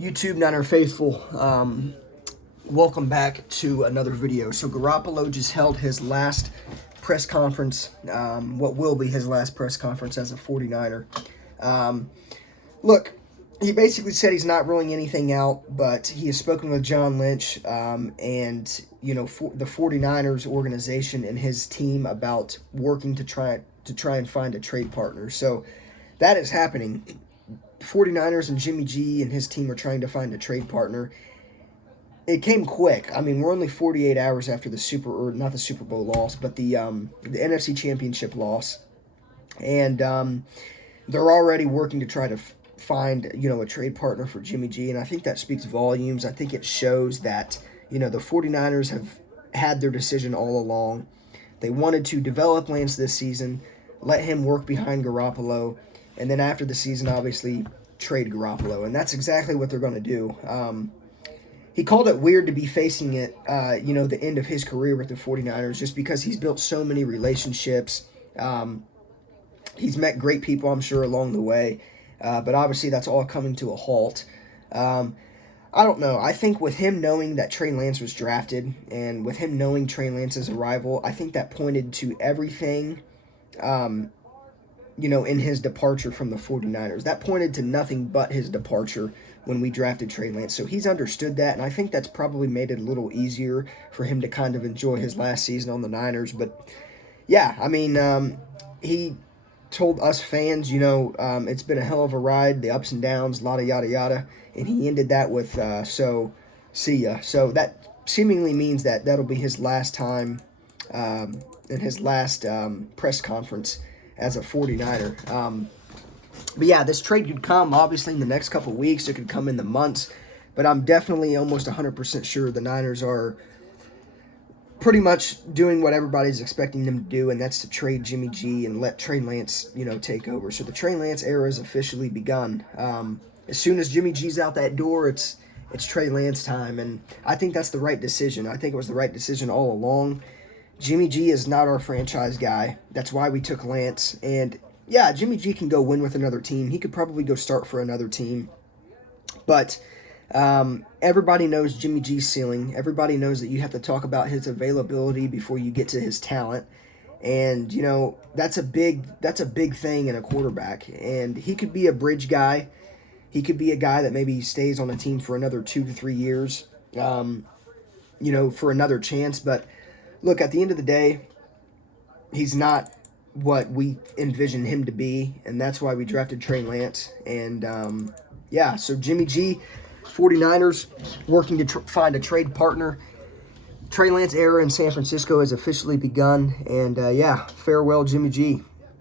YouTube Niner faithful, welcome back to another video. So Garoppolo just held his last press conference, what will be his last press conference as a 49er. Look, he basically said he's not ruling anything out, but he has spoken with John Lynch and the 49ers organization and his team about working to try and find a trade partner. So that is happening. 49ers and Jimmy G and his team are trying to find a trade partner. It came quick. I mean, we're only 48 hours after not the Super Bowl loss, but the NFC Championship loss. And they're already working to try to find, a trade partner for Jimmy G. And I think that speaks volumes. I think it shows that, the 49ers have had their decision all along. They wanted to develop Lance this season, let him work behind Garoppolo, and then after the season, obviously, trade Garoppolo. And that's exactly what they're going to do. He called it weird to be facing it, the end of his career with the 49ers, just because he's built so many relationships. He's met great people, I'm sure, along the way. But obviously, that's all coming to a halt. I don't know. I think with him knowing that Trey Lance was drafted, and with him knowing Trey Lance's arrival, I think that pointed to everything in his departure from the 49ers. That pointed to nothing but his departure when we drafted Trey Lance. So he's understood that, and I think that's probably made it a little easier for him to kind of enjoy his last season on the Niners. But, yeah, I mean, he told us fans, it's been a hell of a ride, the ups and downs, a lot of yada yada, and he ended that with, so, see ya. So that seemingly means that that'll be his last time in his last press conference as a 49er. But yeah, this trade could come, obviously, in the next couple of weeks. It could come in the months. But I'm definitely almost 100% sure the Niners are pretty much doing what everybody's expecting them to do, and that's to trade Jimmy G and let Trey Lance, take over. So the Trey Lance era has officially begun. As soon as Jimmy G's out that door, it's Trey Lance time. And I think that's the right decision. I think it was the right decision all along. Jimmy G is not our franchise guy. That's why we took Lance. And, yeah, Jimmy G can go win with another team. He could probably go start for another team. But everybody knows Jimmy G's ceiling. Everybody knows that you have to talk about his availability before you get to his talent. And, that's a big thing in a quarterback. And he could be a bridge guy. He could be a guy that maybe stays on a team for another 2 to 3 years, for another chance. But look, at the end of the day, he's not what we envisioned him to be, and that's why we drafted Trey Lance. And, so Jimmy G, 49ers, working to find a trade partner. Trey Lance era in San Francisco has officially begun, and, farewell, Jimmy G.